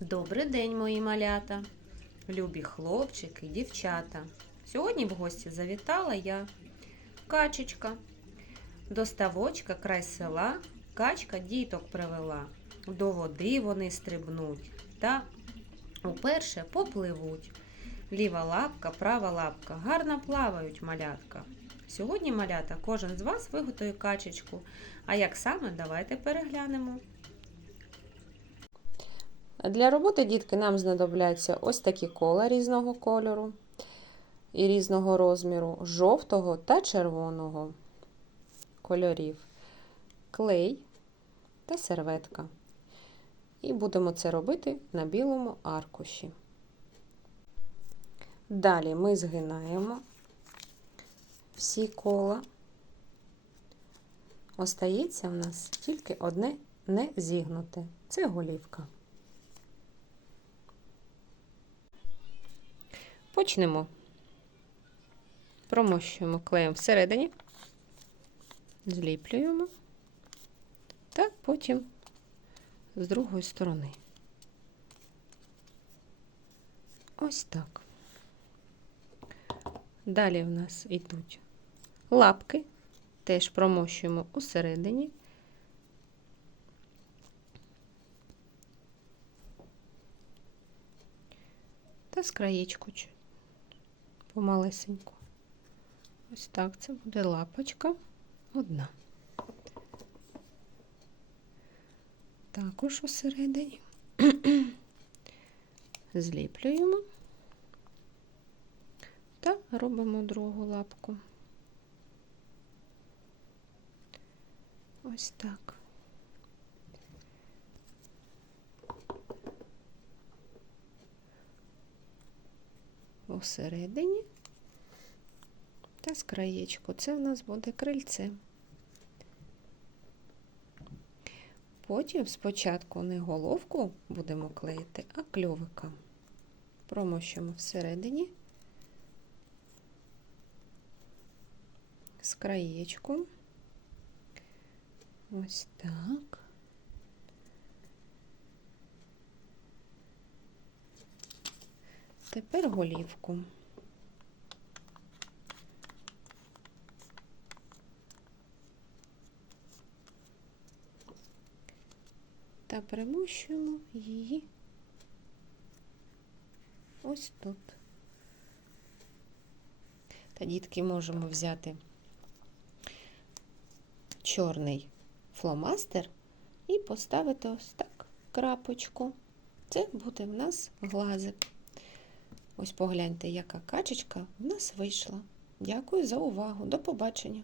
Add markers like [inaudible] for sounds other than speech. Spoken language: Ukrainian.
Добрий день, мої малята, любі хлопчики, дівчата. Сьогодні в гості завітала я, качечка. До ставочка край села качка діток привела. До води вони стрибнуть та уперше попливуть. Ліва лапка, права лапка, гарно плавають малятка. Сьогодні малята кожен з вас виготує качечку. А як саме, давайте переглянемо. Для роботи дітки нам знадобляться ось такі кола різного кольору і різного розміру, жовтого та червоного кольорів, клей та серветка. І будемо це робити на білому аркуші. Далі ми згинаємо всі кола. Остається в нас тільки одне не зігнуте це голівка. Почнемо. Промощуємо клеєм всередині, зліплюємо та потім з другої сторони. Ось так. Далі в нас йдуть лапки, теж промощуємо усередині. Та з краєчку чуть помалесеньку. Ось так це буде лапочка одна. Також усередині [clears throat] зліплюємо та робимо другу лапку. Ось так. Усередині та з краєчку. Це в нас буде крильце. Потім спочатку не головку будемо клеїти, а кльовика. Промощуємо всередині з краєчку. Ось так. Тепер голівку. Та примощуємо її ось тут. Та дітки можемо взяти чорний фломастер і поставити ось так крапочку. Це буде в нас глазик. Ось погляньте, яка качечка в нас вийшла. Дякую за увагу. До побачення!